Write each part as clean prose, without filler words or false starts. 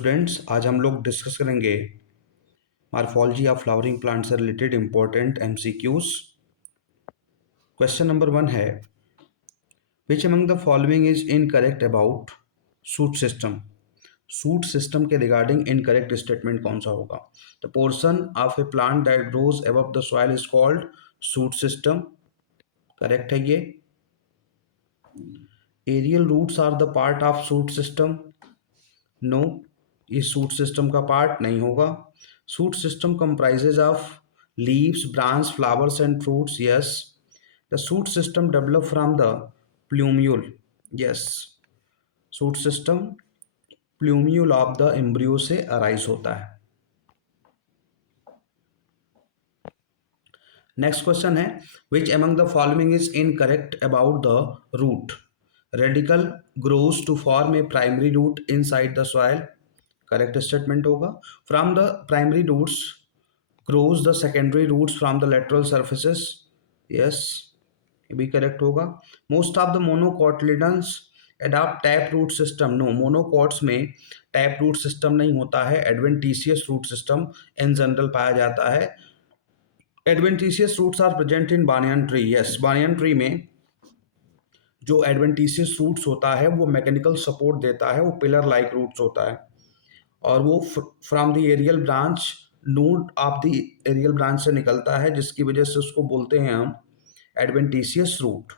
Students, आज हम लोग डिस्कस करेंगे मॉर्फोलॉजी ऑफ फ्लावरिंग प्लांट से related important MCQs. Question number 1 है, which among the following is incorrect about shoot system. Shoot system के regarding incorrect statement कौन सा होगा? The portion of a plant that grows above the soil is called shoot system. Correct है ये। Aerial roots are the part of shoot system. No, ये shoot system का part नहीं होगा। Shoot system comprises of leaves, branch, flowers and fruits. Yes, the shoot system develop from the plumule. Yes, shoot system plumule of the embryo से arise होता है। Next question है, which among the following is incorrect about the root. Radicle grows to form a primary root inside the soil. Correct statement होगा। From the primary roots grows the secondary roots from the lateral surfaces. Yes, ये भी correct होगा। Most of the monocotyledons adopt tap root system. No, monocots में tap root system नहीं होता है, adventitious root system in general पाया जाता है। Adventitious roots are present in banyan tree. Yes, banyan tree में जो एडवेंटिशियस रूट्स होता है वो मैकेनिकल सपोर्ट देता है, वो पिलर लाइक रूट्स होता है और वो from the aerial branch, node of the aerial branch से निकलता है, जिसकी वजह से उसको बोलते हैं हम एडवेंटिशियस रूट।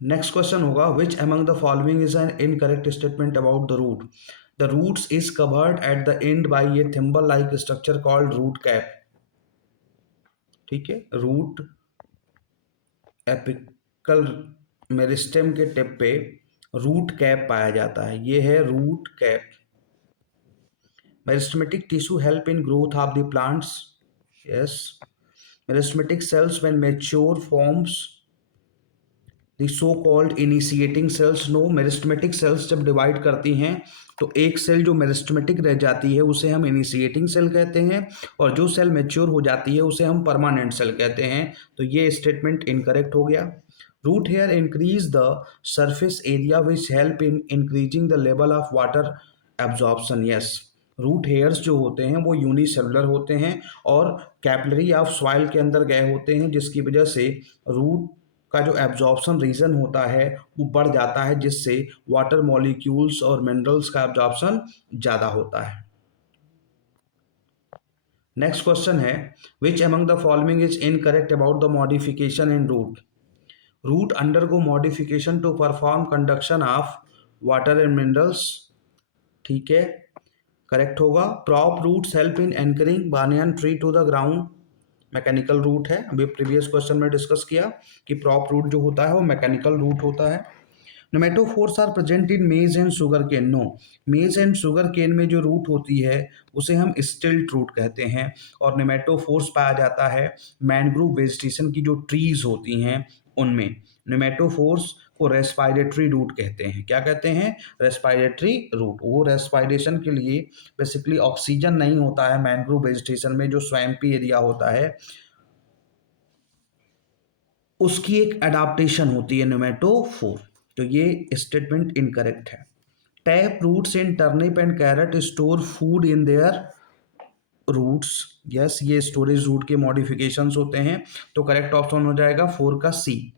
नेक्स्ट क्वेश्चन होगा, which among the following is an incorrect statement about the root. The roots is covered at the end by a thimble like structure called root cap. ठीक है, रूट एपिकल मेरिस्टेम के tip पे root cap पाया जाता है, ये है root cap. Meristematic tissue help in growth of the plants. Yes. Meristematic cells when mature forms the so-called initiating cells. No, meristematic cells जब डिवाइड करती हैं तो एक सेल जो मेरिस्टेमेटिक रह जाती है उसे हम इनिशिएटिंग सेल कहते हैं, और जो सेल मेच्योर हो जाती है उसे हम परमानेंट सेल कहते हैं। तो ये स्टेटमेंट इनकरेक्ट हो गया। Root hair increase the surface area which help in increasing the level of water absorption. Yes, root hairs जो होते हैं वो यूनिसेलुलर होते हैं और कैपिलरी ऑफ सॉइल के अंदर गए होते हैं, जिसकी वजह से रूट का जो एब्जॉर्प्शन रीजन होता है वो बढ़ जाता है, जिससे वाटर मॉलिक्यूल्स और मिनरल्स का एब्जॉर्प्शन ज़्यादा होता है। नेक्स्ट क्वेश्चन है, which among the following is incorrect about the modification in root. Root undergo modification to perform conduction of water and minerals. ठीक है, करेक्ट होगा। Prop roots help in anchoring banyan tree to the ground. Mechanical root है, अभी previous question में discuss किया कि prop root जो होता है वो मैकेनिकल रूट होता है। नेमेटोफोर्स आर प्रेजेंट इन मेज एंड शुगर केन। नो, मेज एंड शुगर केन में जो रूट होती है उसे हम स्टिल्ट रूट कहते हैं, और नेमेटोफोर्स पाया जाता है मैनग्रोव वेजिटेशन की जो ट्रीज होती हैं उनमें। नेमेटोफोर्स को रेस्पायरेटरी रूट कहते हैं। क्या कहते हैं? Respiratory root. वो रेस्पायरेशन के लिए बेसिकली ऑक्सीजन नहीं होता है मैनग्रोव वेजिटेशन में, जो स्वैम्पी एरिया होता है उसकी एक एडाप्टेशन होती है नेमेटोफोर। तो ये स्टेटमेंट इनकरेक्ट है। Tap roots in turnip and carrot store food in their roots. Yes, ये स्टोरेज रूट के मॉडिफिकेशंस होते हैं, तो करेक्ट ऑप्शन हो जाएगा 4 का सी।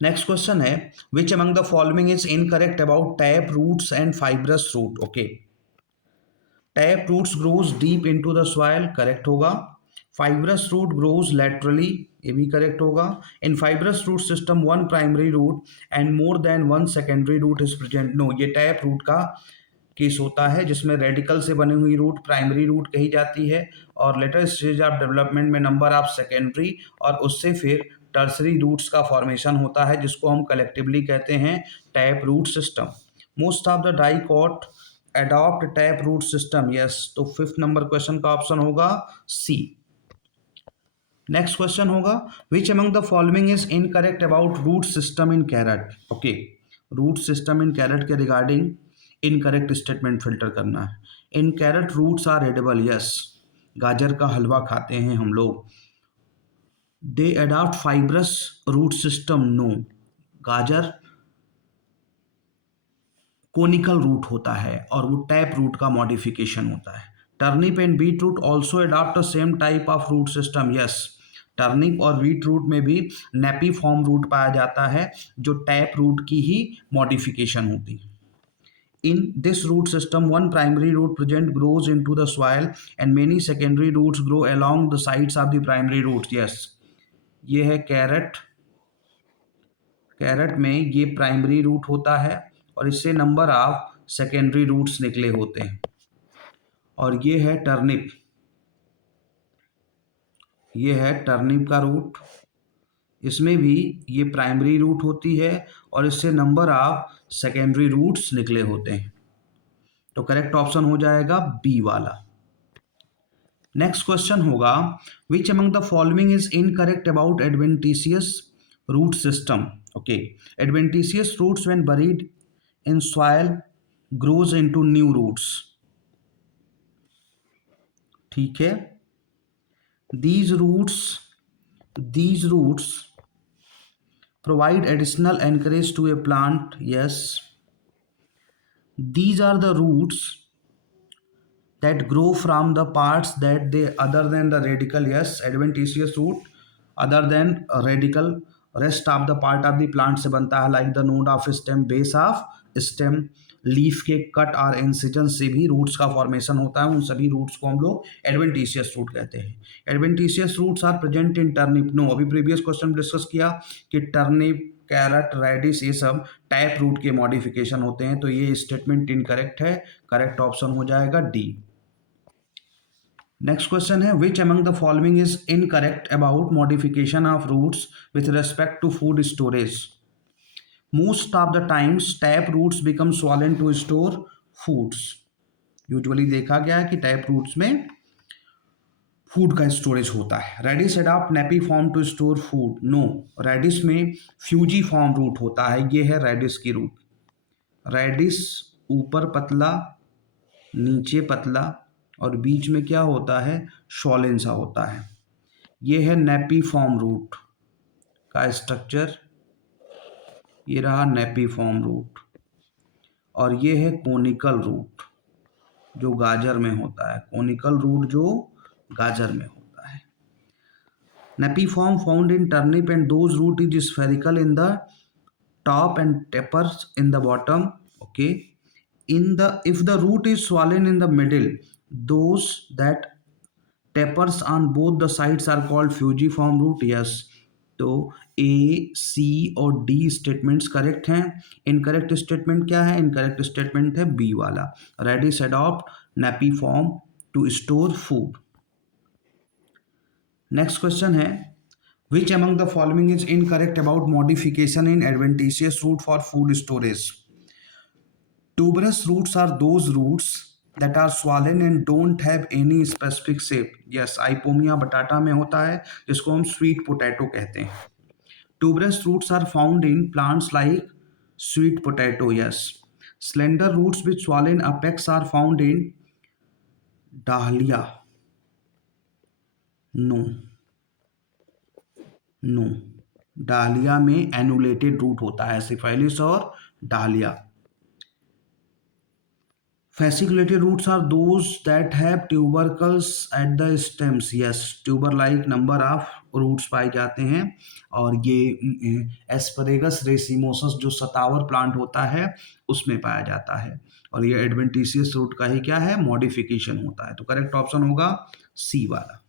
नेक्स्ट क्वेश्चन है, which among the following is incorrect about tap roots and fibrous root. Okay, tap roots grows deep into the soil. Correct होगा। फाइब्रस रूट ग्रोज लैटरली, ये भी करेक्ट होगा। In fibrous root system one primary root and more than one secondary root is present. No, ये tap root का case होता है जिसमें radical से बनी हुई रूट प्राइमरी रूट कही जाती है, और लेटर स्टेज ऑफ डेवलपमेंट में नंबर ऑफ सेकेंडरी और उससे फिर टर्सरी रूट्स का फॉर्मेशन होता है, जिसको हम कलेक्टिवली कहते हैं tap root system. Most of the dicot adopt tap root system. Yes, तो 5th नंबर क्वेश्चन का ऑप्शन होगा सी। नेक्स्ट क्वेश्चन होगा, which among the following is incorrect about root system in carrot. Okay, root system in carrot के regarding incorrect statement filter करना है। In carrot roots are edible. Yes, गाजर का हलवा खाते हैं हम लोग। They adopt fibrous root system. No, गाजर कोनिकल रूट होता है और वो टैप रूट का मॉडिफिकेशन होता है। Turnip and beetroot also adopt the same type of root system. Yes, turnip और बीट रूट में भी नेपी फॉर्म रूट पाया जाता है जो टैप रूट की ही मॉडिफिकेशन होती है। In this root system, one primary root present grows into the soil and many secondary roots grow along the sides of the primary roots. Yes, ये है carat. Carat में ये प्राइमरी रूट होता है और इससे नंबर ऑफ सेकेंडरी रूट्स निकले होते हैं। और ये है टर्निप, ये है टर्निप का रूट, इसमें भी ये प्राइमरी रूट होती है और इससे नंबर ऑफ सेकेंडरी रूट्स निकले होते हैं। तो करेक्ट ऑप्शन हो जाएगा बी वाला। नेक्स्ट क्वेश्चन होगा which among the following is incorrect about adventitious root system. Okay, adventitious roots when buried in soil grows into new roots. ठीक है, these roots provide additional anchorage to a plant. Yes, these are the roots that grow from the parts that they other than the radical. Yes, adventitious root other than radical rest of the part of the plant से बनता है, like the node of stem, base of stem, leaf के cut और incision से भी roots का formation होता है। उन सभी रूट्स को हम लोग एडवेंटिशियस रूट कहते हैं। Adventitious roots are present in turnip. No, अभी प्रीवियस क्वेश्चन डिस्कस किया कि टर्निप, कैरेट, रेडिश ये सब टैप रूट के मॉडिफिकेशन होते हैं, तो ये स्टेटमेंट इनकरेक्ट है। करेक्ट ऑप्शन हो जाएगा डी। नेक्स्ट क्वेश्चन है which among the following is incorrect about modification of roots with respect to food storage. Most of the times tap roots become swollen to store foods. Usually देखा गया है कि tap roots में food का storage होता है। Radish adopt napiform to store food. No, radish में fusiform root होता है। ये है रेडिश की रूट। रेडिश ऊपर पतला, नीचे पतला और बीच में क्या होता है, शॉलिन सा होता है। ये है नेपी फॉर्म रूट का स्ट्रक्चर, ये रहा नेपी फॉर्म रूट। और ये है कोनिकल रूट जो गाजर में होता है। कोनिकल रूट जो गाजर में होता है। Napiform found in turnip and those root is spherical in the top and tapers in the bottom. Okay, in the if the root is swollen in the middle, those that tapers on both the sides are called fusiform root. Yes, तो A, C और D statements correct हैं। Incorrect statement क्या है? Incorrect statement है B वाला, radish adopt napiform to store food. Next question है which among the following is incorrect about modification in adventitious root for food storage. Tuberous roots are those roots that are swollen and don't have any specific shape. Yes, Ipomoea बटाटा में होता है जिसको हम sweet potato कहते हैं। Tuberous roots are found in plants like sweet potato. Yes, slender roots with swollen apex are found in dahlia. No, डालिया में एनुलेटेड रूट होता है, सिफाइलिस और डालिया। Fasciculated roots are those that have tubercles at the stems. Yes, tuber like number of roots पाए जाते हैं और ये एस्परेगस रेसिमोसस जो सतावर प्लांट होता है उसमें पाया जाता है। और ये एडवेंटिशियस रूट का ही क्या है, मॉडिफिकेशन होता है। तो करेक्ट ऑप्शन होगा सी वाला।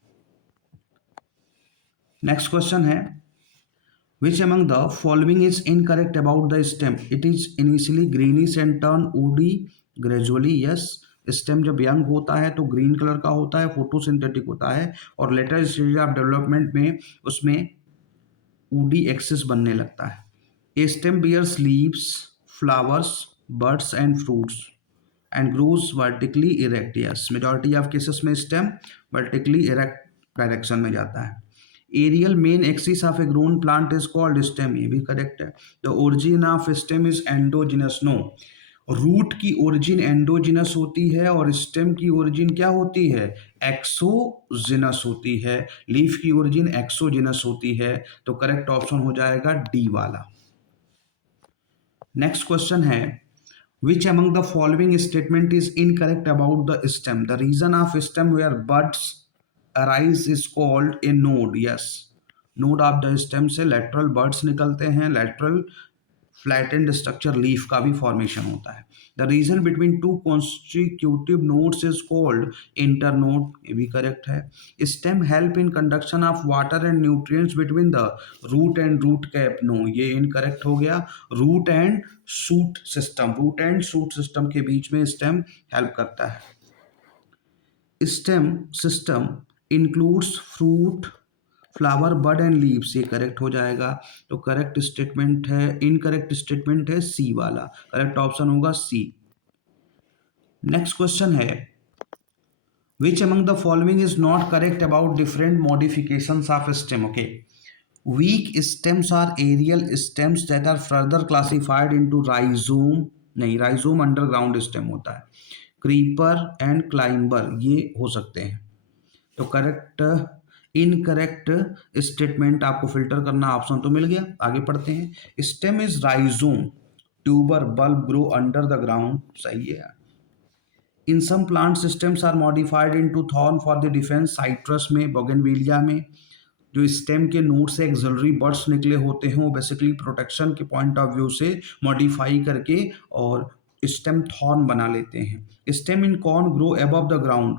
नेक्स्ट क्वेश्चन है Which among the following is incorrect about the stem? It is initially greenish and turn woody gradually. Yes, stem जब यंग होता है तो ग्रीन कलर का होता है, फोटोसिंथेटिक होता है और लेटर स्टेज ऑफ डेवलपमेंट में उसमें वुडी एक्सेस बनने लगता है। A stem bears leaves, flowers, buds and fruits and grows vertically erect. Yes, majority of cases में स्टेम वर्टिकली इरेक्ट डायरेक्शन में जाता है। Aerial main axis of a grown plant is called stem. ये भी correct है। The origin of stem is endogenous. No, root की origin endogenous होती है और स्टेम की ओरिजिन क्या होती है, एक्सोजिनस होती है। लीफ की ओरिजिन एक्सोजिनस होती है। तो करेक्ट ऑप्शन हो जाएगा डी वाला। नेक्स्ट क्वेश्चन है Which among the following statement is incorrect about the stem? The region of stem where buds arise is called a node. Yes, node of the stem से lateral buds निकलते हैं, lateral flattened structure leaf का भी formation होता है. The region between two consecutive nodes is called internode. ये भी correct है. Stem help in conduction of water and nutrients between the root and root cap. No, ये incorrect हो गया. Root and shoot system के बीच में stem help करता है. Stem system includes fruit, flower, bud and leaves. ये correct हो जाएगा. तो करेक्ट स्टेटमेंट है, इनकरेक्ट स्टेटमेंट है सी वाला. करेक्ट ऑप्शन होगा सी. नेक्स्ट क्वेश्चन है which among the following is not correct about different modifications of stem. Okay, weak stems are aerial stems that are further classified into rhizome. नहीं, rhizome underground stem होता है. Creeper and climber ये हो सकते हैं. तो correct incorrect statement आपको filter करना ऑप्शन तो मिल गया. आगे पढ़ते हैं. Stem is rhizome, tuber, bulb grow under the ground. सही है. In some plant systems are modified into thorn for the defence. Citrus में, बोगनविलिया में जो स्टेम के नोड से एक्सिलरी बड्स निकले होते हैं वो बेसिकली प्रोटेक्शन के पॉइंट ऑफ व्यू से मॉडिफाई करके और स्टेम थॉर्न बना लेते हैं. Stem in corn grow above the ground.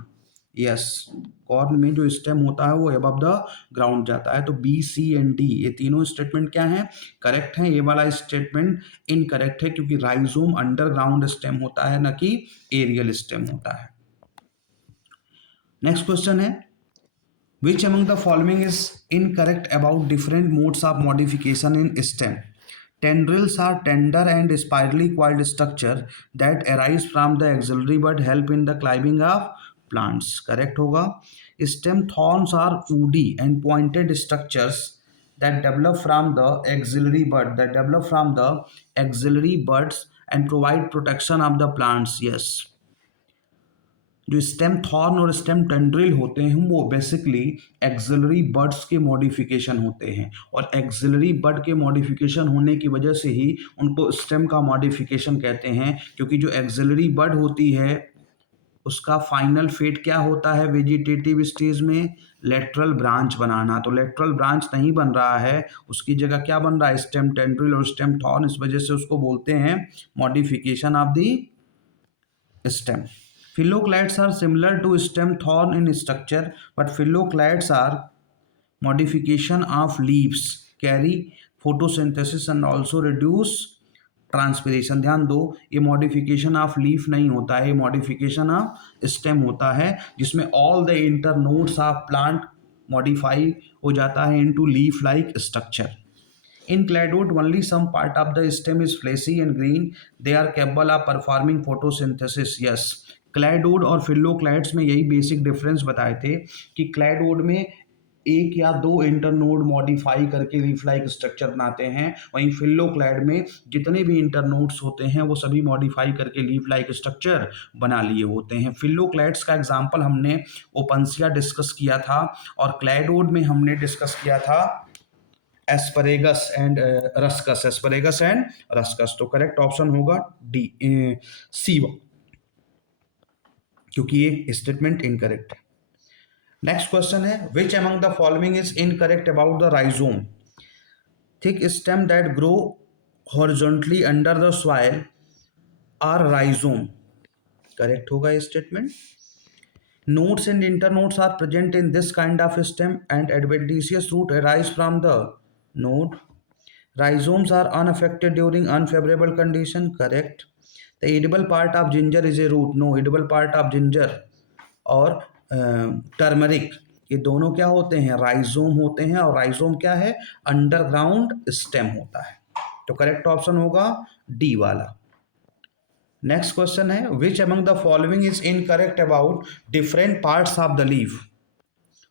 Yes, corn में जो स्टेम होता है वो अबव द ग्राउंड जाता है. तो बी, सी एंड डी ये तीनों स्टेटमेंट क्या हैं? करेक्ट हैं. ये वाला स्टेटमेंट इनकरेक्ट है क्योंकि राइजोम अंडरग्राउंड स्टेम होता है, न कि एरियल स्टेम होता है. नेक्स्ट क्वेश्चन है which among the following is incorrect about different modes of modification in stem? Tendrils are tender and spirally coiled structure that arise from the axillary bud, help in the climbing of plants. Correct होगा. Stem thorns are woody and pointed structures that develop from the axillary buds and provide protection of the plants. Yes. जो stem thorn और stem tendril होते हैं वो basically axillary buds के modification होते हैं और एक्सिलरी बड के मॉडिफिकेशन होने की वजह से ही उनको स्टेम का मॉडिफिकेशन कहते हैं. क्योंकि जो एक्सिलरी बड होती है उसका फाइनल फेट क्या होता है वेजिटेटिव स्टेज में? लेटरल ब्रांच बनाना. तो लेटरल ब्रांच नहीं बन रहा है, उसकी जगह क्या बन रहा है? स्टेम टेंड्रिल और स्टेम थॉर्न. इस वजह से उसको बोलते हैं modification of the stem. Phylloclades are similar to stem thorn in structure, but phylloclades are modification of leaves, carry photosynthesis and also reduce transpiration. ध्यान दो, ये मॉडिफिकेशन ऑफ लीफ नहीं होता है, ये मॉडिफिकेशन ऑफ स्टेम होता है जिसमें all the internodes of plant modify हो जाता है into leaf like structure. In cladoid, only some part of the stem is fleshy and green. They are capable of performing photosynthesis. Yes, cladode और फिल्लोक्लैड्स में यही basic difference बताए थे कि cladode में एक या दो इंटरनोड मॉडिफाई करके लीफ लाइक स्ट्रक्चर बनाते हैं, वहीं फिल्लोक्लैड में जितने भी इंटरनोड्स होते हैं वो सभी मॉडिफाई करके लीफ लाइक स्ट्रक्चर बना लिए होते हैं. फिल्लोक्लैड्स का एग्जांपल हमने ओपनसिया डिस्कस किया था और क्लैडोड में हमने डिस्कस किया था एस्परेगस एंड रस्कस. तो करेक्ट ऑप्शन होगा डी, सी, क्योंकि ये स्टेटमेंट इनकरेक्ट है. नेक्स्ट क्वेश्चन है which among the following is incorrect about the rhizome. Thick stem that grow horizontally under the soil are rhizome. Correct होगा ये statement. Nodes and internodes are present in this kind of stem and adventitious root arise from the node. Rhizomes are unaffected during unfavorable condition. Correct. The edible part of ginger is a root. No, edible part of ginger और turmeric ये दोनों क्या होते हैं? Rhizome होते हैं. और rhizome क्या है? अंडरग्राउंड स्टेम होता है. तो करेक्ट ऑप्शन होगा डी वाला. नेक्स्ट क्वेश्चन है which among the following is incorrect about different parts of the leaf.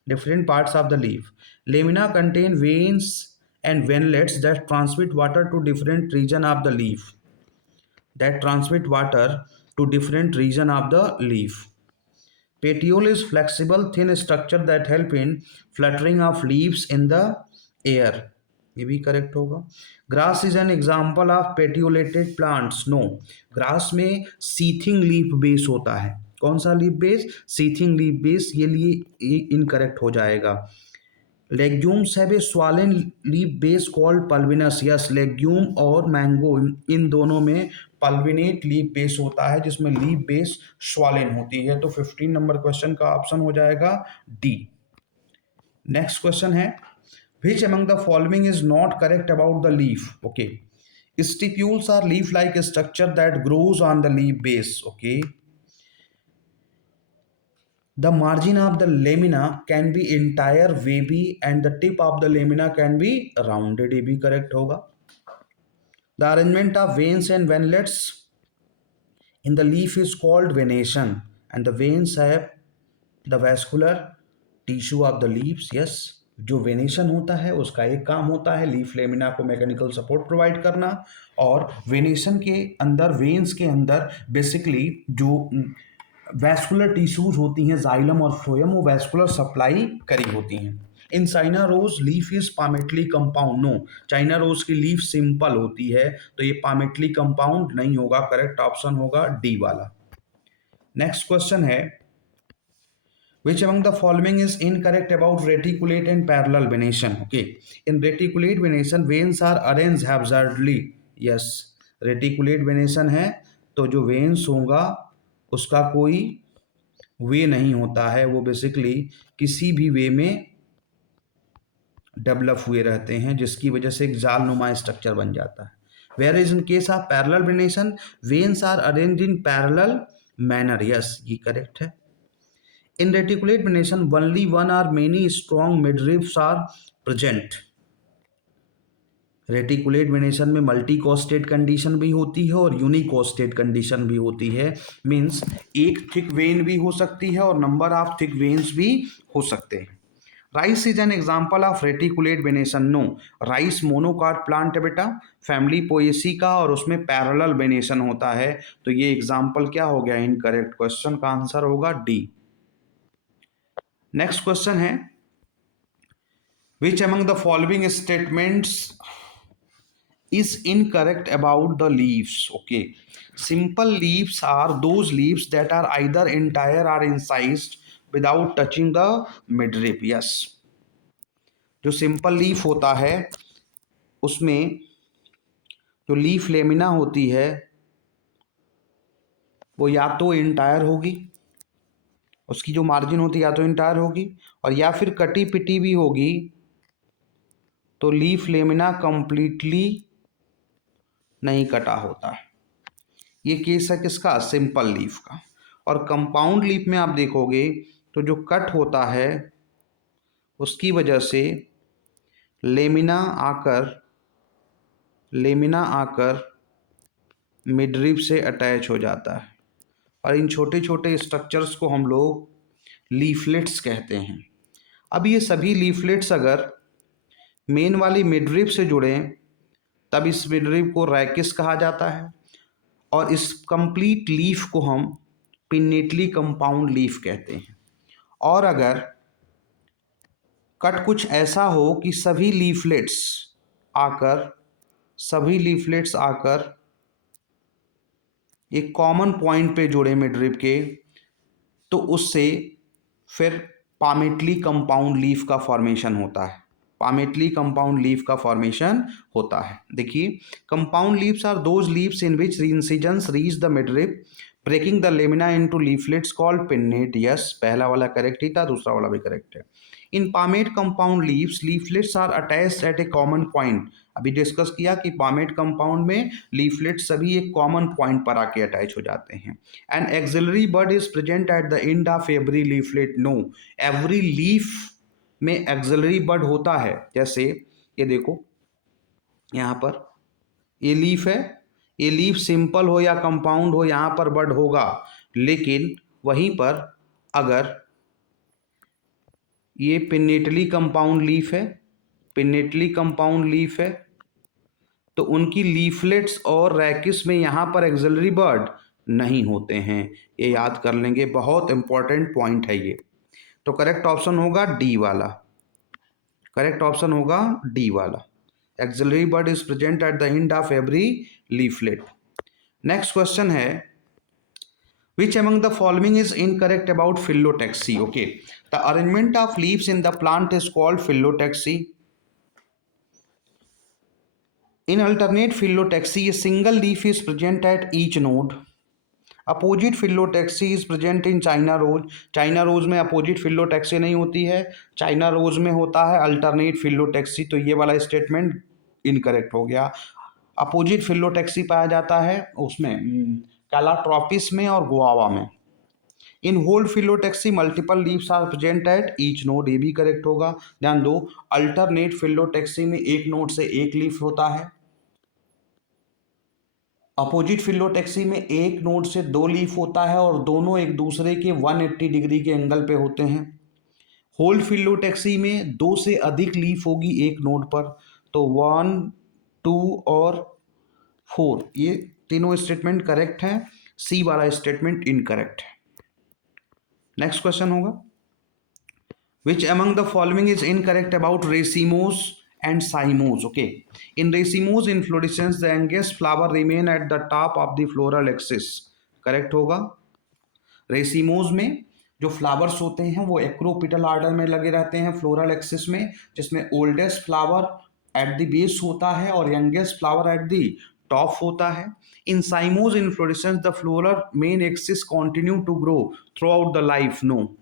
Different parts of the leaf. Lamina contain veins and ventlets that transmit water to different region of the leaf. Petiole is flexible thin structure that help in fluttering of leaves in the air. ये भी correct होगा। Grass is an example of petiolated plants, no. Grass में sheathing leaf base होता है। कौन सा leaf base? Sheathing leaf base, ये लिए इनकरेक्ट हो जाएगा। Legumes have a swollen leaf base called pulvinus, yes. Legume और मैंगो इन दोनों में पल्विनेट लीफ बेस होता है जिसमें लीफ बेस स्वालन होती है। तो 15 नंबर क्वेश्चन का ऑप्शन हो जाएगा डी। नेक्स्ट क्वेश्चन है, which among the following is not correct about the leaf? Okay, stipules are leaf like structure that grows on the leaf base. Okay, the margin of the lamina can be entire wavy and the tip of the lamina can be rounded. ये भी correct होगा। The arrangement of veins and venlets in the leaf is called venation and the veins have the vascular tissue of the leaves, yes। जो venation होता है उसका एक काम होता है लीफ लेमिना को मैकेनिकल सपोर्ट प्रोवाइड करना, और वेनेशन के अंदर, वेन्स के अंदर बेसिकली जो वैस्कुलर टिश्यूज होती हैं जाइलम और फ्लोएम, वो वैस्कुलर सप्लाई करी होती हैं। In China rose leaf is palmately compound, no. China rose की लीफ सिंपल होती है तो ये पामेटली कंपाउंड नहीं होगा। करेक्ट ऑप्शन होगा डी वाला। नेक्स्ट क्वेश्चन है, which among the following is incorrect about reticulate and parallel venation? Okay, in reticulate venation veins are arranged haphazardly, yes। reticulate venation है तो जो veins होगा उसका कोई वे नहीं होता है, वो बेसिकली किसी भी वे में डेवलप हुए रहते हैं जिसकी वजह से एक जाल नुमा स्ट्रक्चर बन जाता है। whereas in case of parallel venation veins are arranged in parallel manner, yes, ये करेक्ट है। In reticulate venation, only one or many strong midribs are present. Reticulate venation में मल्टी कॉस्टेट कंडीशन भी होती है और यूनिकोस्टेट कंडीशन भी होती है। मीन्स एक थिक वेन भी हो सकती है और नंबर ऑफ थिक वेन्स भी हो सकते हैं। Rice is an example of reticulate venation, no. Rice monocot plant है बेटा, फैमिली पोएसी का, और उसमें पैरेलल वेनेशन होता है। तो ये एग्जाम्पल क्या हो गया? इनकरेक्ट। क्वेश्चन का आंसर होगा डी। नेक्स्ट क्वेश्चन है, which among the following statements is incorrect about the leaves? Okay, simple leaves are those leaves that are either entire or incised without touching the midrib, yes। जो simple leaf होता है उसमें जो leaf lamina होती है वो या तो इंटायर होगी, उसकी जो मार्जिन होती है या तो इंटायर होगी और या फिर कटी पिटी भी होगी, तो लीफ लेमिना कंप्लीटली नहीं कटा होता है। ये केस है किसका? सिंपल लीफ का। और कंपाउंड लीफ में आप देखोगे तो जो कट होता है उसकी वजह से लेमिना आकर मिडरिब से अटैच हो जाता है, और इन छोटे छोटे स्ट्रक्चर्स को हम लोग लीफलेट्स कहते हैं। अब ये सभी लीफलेट्स अगर मेन वाली मिडरिब से जुड़ें तब इस मिडरिब को रैकिस कहा जाता है, और इस कंप्लीट लीफ को हम पिन्नेटली कंपाउंड लीफ कहते हैं। और अगर कट कुछ ऐसा हो कि सभी लीफलेट्स आकर एक कॉमन पॉइंट पे जुड़े मिडरिब के, तो उससे फिर पामेटली कंपाउंड लीफ का फॉर्मेशन होता है। पामेटली कंपाउंड लीफ का फॉर्मेशन होता है। देखिए, compound leaves are those leaves in which incisions reach the midrib breaking the lamina into leaflets called pinnate, yes. पहला वाला करेक्ट ही था, दूसरा वाला भी करेक्ट है। In palmate compound leaves leaflets are attached at a common point. अभी discuss किया कि पामेट कंपाउंड में लीफलेट्स सभी एक कॉमन पॉइंट पर आके अटैच हो जाते हैं। And axillary bud is present at the end of every leaflet, no. Every leaf में एक्सिलरी बड होता है। जैसे ये देखो, यहाँ पर ये लीफ है, ये लीफ सिंपल हो या कंपाउंड हो, यहाँ पर बड होगा। लेकिन वहीं पर अगर ये पिन्नेटली कंपाउंड लीफ है तो उनकी लीफलेट्स और रैकिस में यहाँ पर एक्सिलरी बड नहीं होते हैं। ये याद कर लेंगे, बहुत इंपॉर्टेंट पॉइंट है ये। तो करेक्ट ऑप्शन होगा डी वाला। Axillary bud is present at the end of every leaflet. Next question है which among the following is incorrect about phyllotaxy? Okay, the arrangement of leaves in the plant is called phyllotaxy. In alternate phyllotaxy, a single leaf is present at each node. Opposite phyllotaxy is present in China rose. China rose में opposite phyllotaxy नहीं होती है, China rose में होता है alternate phyllotaxy. तो ये वाला स्टेटमेंट इनकरेक्ट हो गया। अपोजिट फिलोटैक्सी पाया जाता है उसमें कैलाट्रोपिस में और गुआवा में। In whorl phyllotaxy multiple leaves are present at each node, ये भी करेक्ट होगा। ध्यान दो, अल्टरनेट फिलोटैक्सी में एक नोड से एक लीफ होता है, अपोजिट फिलोटैक्सी में एक नोड से दो लीफ होता है और दोनों एक दूसरे के 180 डिग्री के एंगल पे होते हैं। होल फिलोटैक्सी में दो से अधिक लीफ होगी एक नोड पर, तो 1, 2 और 4 ये तीनों स्टेटमेंट करेक्ट हैं, सी वाला स्टेटमेंट इनकरेक्ट है। नेक्स्ट क्वेश्चन होगा which among the following is incorrect about racemose and cymose? Okay, in racemose inflorescence the youngest flower remain at the top of the floral axis, correct होगा। Racemose में जो flowers होते हैं वो acropetal order में लगे रहते हैं फ्लोरल एक्सिस में, जिसमें oldest flower at the base होता है और youngest flower at the top होता है। In cymose inflorescence the floral main axis continue to grow throughout the life. No,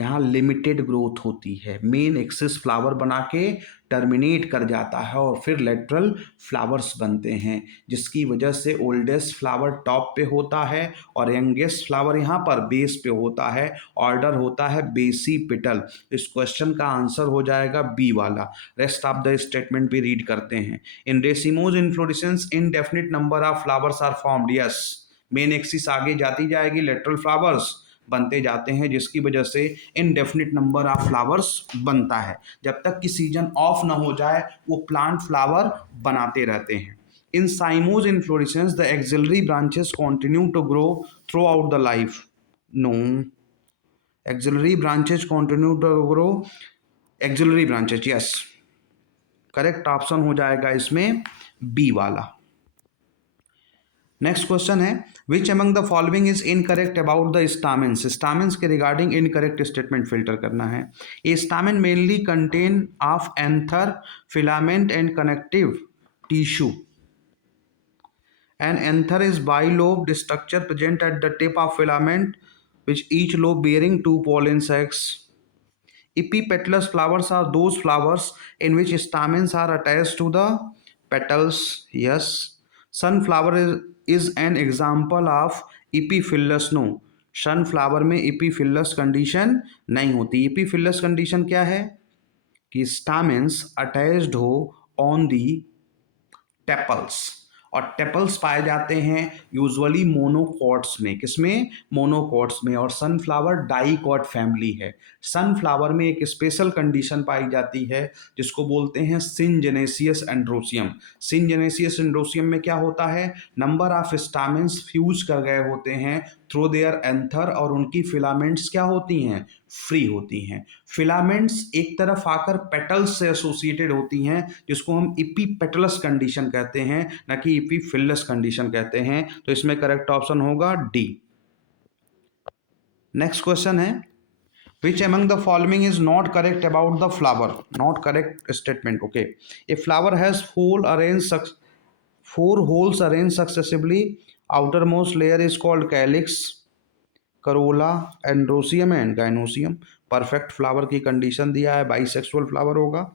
यहाँ लिमिटेड ग्रोथ होती है, मेन एक्सिस फ्लावर बना के टर्मिनेट कर जाता है और फिर लेटरल फ्लावर्स बनते हैं, जिसकी वजह से ओल्डेस्ट फ्लावर टॉप पे होता है और यंगेस्ट फ्लावर यहाँ पर बेस पे होता है। ऑर्डर होता है बेसिपिटल। इस क्वेश्चन का आंसर हो जाएगा बी वाला। रेस्ट ऑफ द स्टेटमेंट भी रीड करते हैं। In racemose inflorescence indefinite number of flowers are formed. Yes, main axis आगे जाती जाएगी, लेटरल फ्लावर्स बनते जाते हैं, जिसकी वजह से इनडेफिनिट नंबर ऑफ फ्लावर्स बनता है। जब तक कि सीजन ऑफ ना हो जाए वो प्लांट फ्लावर बनाते रहते हैं। In cymose inflorescence the axillary branches continue to grow throughout the life. No, axillary branches continue to grow, axillary branches, yes, correct option हो जाएगा इसमें बी वाला। नेक्स्ट क्वेश्चन है which among the following is incorrect about the stamens. Stamens के regarding incorrect statement filter करना है। A stamen mainly contain of anther, filament and connective tissue. An anther is bilobed structure present at the tip of filament, which each lobe bearing 2 pollen sacs. Epipetalous flowers are those flowers in which stamens are attached to the petals. Yes. Sunflower is an example of epiphyllous. No, sunflower में एपीफिलस condition नहीं होती। एपीफिलस condition क्या है कि stamens attached हो on the tepals, और tepals पाए जाते हैं यूजुअली मोनोकॉट्स में। किसमें? मोनोकॉट्स में। और सनफ्लावर डाइकॉट फैमिली है। सनफ्लावर में एक स्पेशल कंडीशन पाई जाती है जिसको बोलते हैं सिनजेनेसियस एंड्रोसियम। सिनजेनेसियस एंड्रोसियम में क्या होता है, नंबर ऑफ स्टामेंस फ्यूज कर गए होते हैं थ्रू देयर एंथर, और उनकी फिलामेंट्स क्या होती हैं, फ्री होती हैं। फिलामेंट्स एक तरफ आकर पेटल्स से एसोसिएटेड होती हैं, जिसको हम एपीपेटलस कंडीशन कहते हैं, ना कि एपीफिलस कंडीशन कहते हैं। तो इसमें करेक्ट ऑप्शन होगा डी। नेक्स्ट क्वेश्चन है which among the following is not correct about the flower? Not correct statement. Okay, a flower has four holes arranged successively. Outermost layer is called calyx, corolla, androsium and gynosium. Perfect flower की condition दिया है, bisexual flower होगा।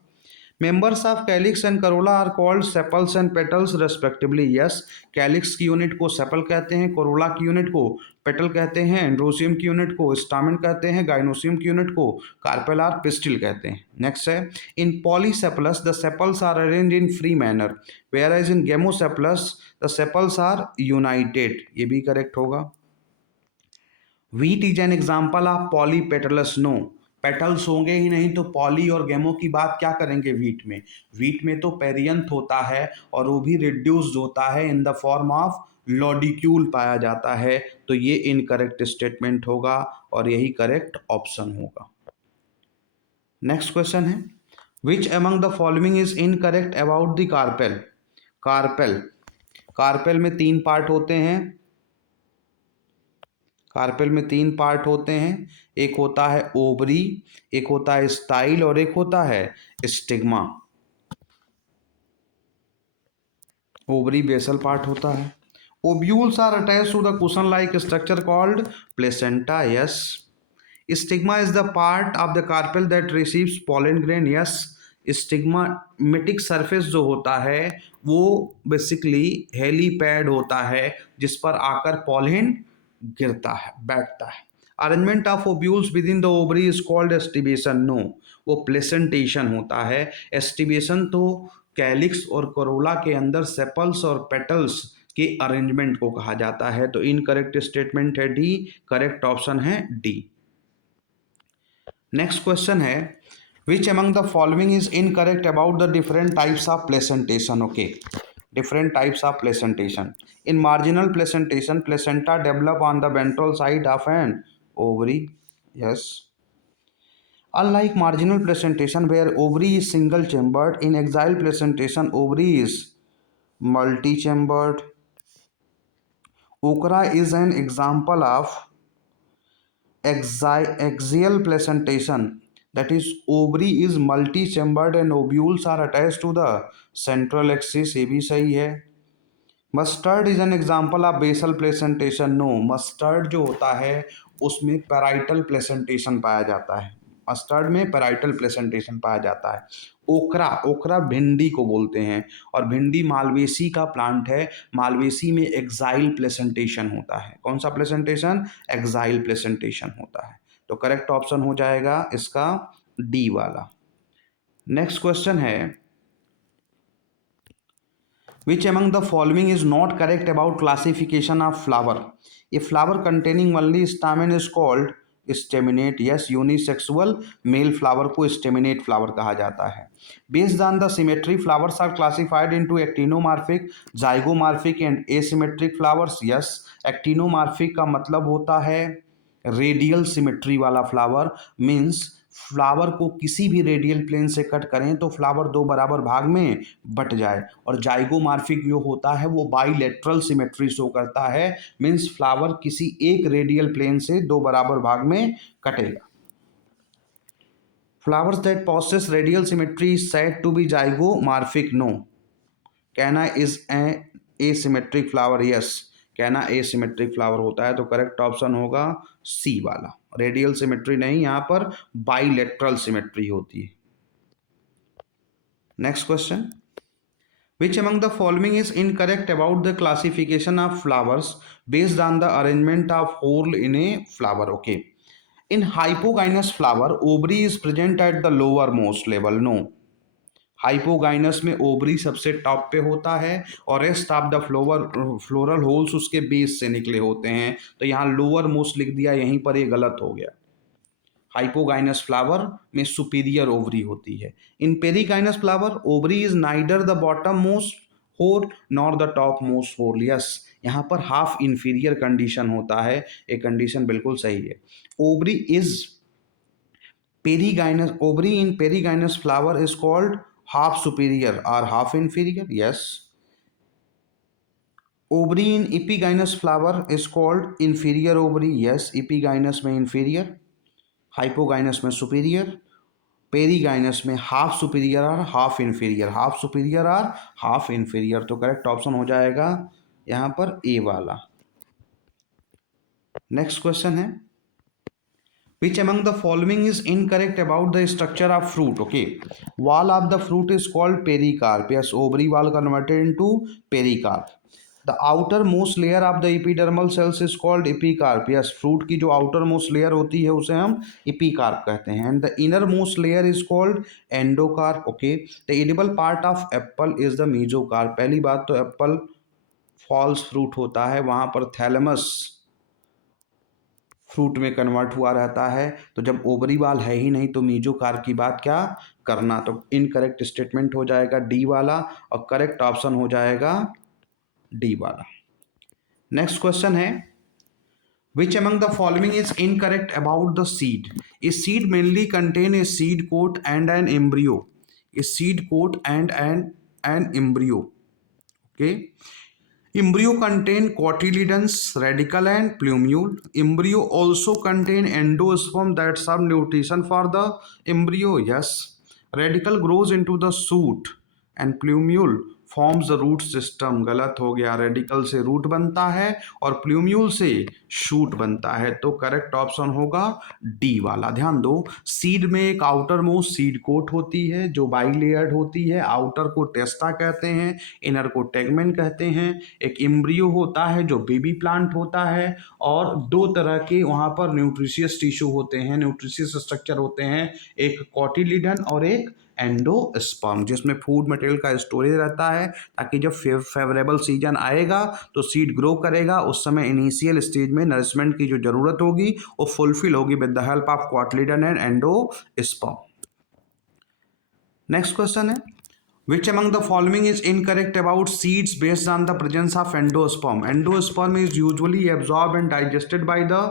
Members of calyx and corolla are called sepals and petals respectively. Yes, calyx की unit को sepal कहते हैं, Corolla की unit को पेटल कहते हैं, एंड्रोसियम की यूनिट को स्टामेन कहते हैं, गाइनोसियम की यूनिट को कार्पेलार पिस्टिल कहते हैं। नेक्स्ट है in polysepalous the sepals are arranged in free manner, whereas in gamosepalous the sepals are united. ये भी करेक्ट होगा। Wheat is an example of polypetalous. No, petals होंगे ही नहीं तो पॉली और गेमो की बात क्या करेंगे व्हीट में। व्हीट में तो पेरियंथ होता है और वो भी रिड्यूस्ड होता है, इन द फॉर्म ऑफ लॉडिक्यूल पाया जाता है। तो ये इनकरेक्ट स्टेटमेंट होगा और यही करेक्ट ऑप्शन होगा। नेक्स्ट क्वेश्चन है which among the following is incorrect about the carpel? Carpel, carpel में तीन पार्ट होते हैं, कार्पेल में तीन पार्ट होते हैं, एक होता है ओवरी, एक होता है स्टाइल और एक होता है स्टिग्मा। ओवरी बेसल पार्ट होता है। Ovules are attached to the cushion like structure called placenta, yes. Stigma is the part of the carpel that receives pollen grain, yes. Stigmatic surface जो होता है वो बेसिकली हेलीपैड होता है जिस पर आकर पॉलन गिरता है, बैठता है। Arrangement of ovules within the ovary is called aestivation, no, वो प्लेसेंटेशन होता है। एस्टिबेशन तो कैलिक्स और कोरोला के अंदर सेपल्स और पेटल्स के अरेंजमेंट को कहा जाता है। तो इनकरेक्ट स्टेटमेंट है डी, करेक्ट ऑप्शन है डी। नेक्स्ट क्वेश्चन है which among the following is incorrect about the different types of placentation, okay. different types of placentation. In marginal placentation, placenta develop on the ventral side of an ovary, yes. Unlike marginal placentation where ovary is single chambered, in axial placentation ovary is multi chambered. Okra is an example of axial placentation, that is ovary is multi chambered and ovules are attached to the central axis, ये भी सही है। Mustard is an example of basal placentation, no, mustard जो होता है उसमें parietal placentation पाया जाता है, मस्टर्ड में पैराइटल प्लेसेंटेशन पाया जाता है। ओकरा, ओकरा भिंडी को बोलते हैं और भिंडी मालवेसी का प्लांट है, मालवेसी में एक्साइल प्लेसेंटेशन होता है। कौन सा प्लेसेंटेशन? एक्साइल प्लेसेंटेशन होता है। तो करेक्ट ऑप्शन हो जाएगा इसका डी वाला। नेक्स्ट क्वेश्चन है Which among the following is not correct about classification of flower? A flower containing only stamen is called staminate, yes. Unisexual male flower को staminate flower कहा जाता है। Based on the symmetry, flowers are classified into actinomorphic, zygomorphic and asymmetric flowers, yes. Actinomorphic का मतलब होता है radial symmetry वाला flower, means flower को किसी भी रेडियल प्लेन से कट करें तो फ्लावर दो बराबर भाग में बट जाए। और जाइगोमार्फिक जो होता है वो बाइलेटरल सिमेट्री शो करता है, मीन्स फ्लावर किसी एक रेडियल प्लेन से दो बराबर भाग में कटेगा। Flowers that possess radial symmetry is said to be zygomorphic, no. Canna is asymmetric flower, yes. Canna asymmetric flower होता है। तो करेक्ट ऑप्शन होगा सी वाला, रेडियल सिमेट्री नहीं, यहाँ पर बाइलेटरल सिमेट्री होती है। Next question, which among the following is incorrect about the classification of flowers based on the arrangement of whorl in a flower, okay. In hypogynous flower ovary is present at the lower most level, no. Hypogynous में ovary सबसे top पे होता है और rest of the floral whorls उसके base से निकले होते हैं। तो यहाँ लोअर मोस्ट लिख दिया, यहीं पर ये गलत हो गया। हाइपोगाइनस फ्लावर में सुपीरियर ओवरी होती है। In perigynous flower ovary is neither the bottommost whorl nor the topmost whorl, yes. यहाँ पर हाफ इंफीरियर कंडीशन होता है, एक कंडीशन बिल्कुल सही है। Ovary is perigynous, ovary in perigynous flower is called half superior or half inferior, yes. Ovary in epigynous flower is called inferior ovary, yes. Epigynous में inferior, hypogynous में superior, perigynous में half superior और half inferior, half superior और half inferior। तो correct option हो जाएगा यहाँ पर ए वाला। नेक्स्ट क्वेश्चन है Which among the following is incorrect about the structure of fruit, okay. Wall of the fruit is called pericarp, yes. Ovary wall converted into pericarp. The outermost layer of the epidermal cells is called epicarp, yes. Fruit की जो outermost layer होती है उसे हम epicarp कहते हैं। And the innermost layer is called endocarp, okay. The edible part of apple is the mesocarp. पहली बात तो apple false fruit होता है, वहाँ पर thalamus फ्रूट में कन्वर्ट हुआ रहता है। तो जब ओवरी वाल है ही नहीं तो मीजोकार्प की बात क्या करना। तो इनकरेक्ट स्टेटमेंट हो जाएगा डी वाला और करेक्ट ऑप्शन हो जाएगा डी वाला। नेक्स्ट क्वेश्चन है which among the following is incorrect about the seed? A seed mainly contain a seed coat and an embryo. a seed coat and an embryo. Okay. Embryo contain cotyledons, radicle and plumule. Embryo also contain endosperm that serve nutrition for the embryo. Yes. Radicle grows into the shoot and plumule forms the root system. गलत हो गया. Radical से root बनता है और plumule से shoot बनता है. तो करेक्ट ऑप्शन होगा डी वाला. ध्यान दो, सीड में एक आउटर मोस्ट सीड कोट होती है जो बाइलेयर्ड होती है. आउटर को टेस्टा कहते हैं, इनर को टेगमेन कहते हैं. एक एम्ब्रियो होता है जो बेबी प्लांट होता है और दो तरह के वहाँ पर न्यूट्रिशियस टिश्यू होते हैं, न्यूट्रिशियस स्ट्रक्चर होते हैं. एक कॉटिलिडन और एक एंडोस्पर्म, जिसमें फूड मटेरियल का स्टोरेज रहता है ताकि जब फेवरेबल सीजन आएगा तो सीड ग्रो करेगा. उस समय इनिशियल स्टेज में नरिशमेंट की जो जरूरत होगी वो फुलफिल होगी with the help of cotyledon and endosperm. Next question है, which among the following is incorrect about seeds based on the presence of endosperm? Endosperm is usually absorbed and digested by the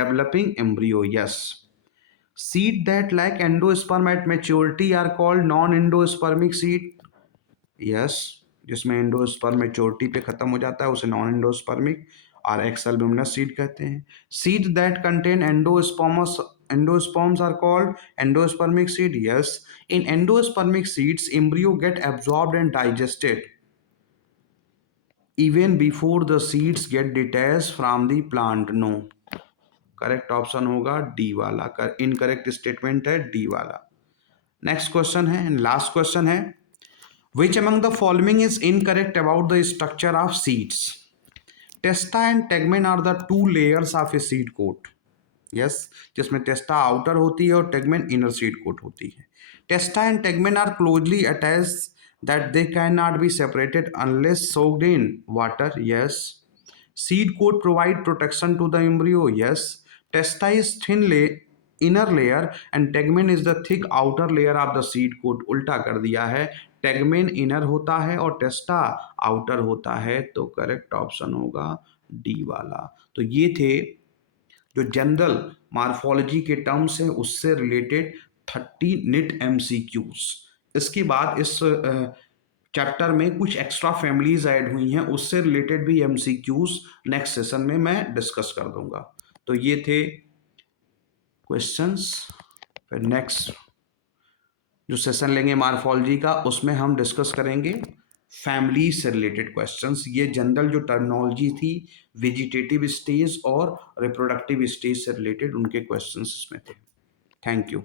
developing embryo. Yes. Seed that lack endosperm at maturity are called non-endospermic seed. Yes, जिसमें endosperm maturity पे खत्म हो जाता है उसे non endospermic और x albuminous seed कहते हैं. Seed that contain endosperms are called endospermic seed. Yes, in endospermic seeds embryo get absorbed and digested even before the seeds get detached from the plant. No, correct option होगा D वाला. Incorrect statement है D वाला. Next question है and last question है, which among the following is incorrect about the structure of seeds? Testa and tegmen are the two layers of a seed coat. Yes, जिसमें testa outer होती है और tegmen inner seed coat होती है. Testa and tegmen are closely attached that they cannot be separated unless soaked in water. Yes. Seed coat provide protection to the embryo. Yes. Testa is thin inner layer and tegmen is the thick outer layer of the seed coat. उल्टा कर दिया है, tegmen inner होता है और टेस्टा outer होता है. तो करेक्ट ऑप्शन होगा डी वाला. तो ये थे जो जनरल मार्फोलॉजी के टर्म्स हैं उससे रिलेटेड 30 निट MCQs. इसके बाद इस चैप्टर में कुछ एक्स्ट्रा फैमिलीज ऐड हुई हैं, उससे रिलेटेड भी MCQs नेक्स्ट सेशन में मैं डिस्कस कर दूंगा. तो ये थे क्वेश्चंस. फिर नेक्स्ट जो सेशन लेंगे मार्फोलॉजी का उसमें हम डिस्कस करेंगे फैमिली से रिलेटेड क्वेश्चंस. ये जनरल जो टर्मिनोलॉजी थी वेजिटेटिव स्टेज और रिप्रोडक्टिव स्टेज से रिलेटेड उनके क्वेश्चंस इसमें थे. Thank you.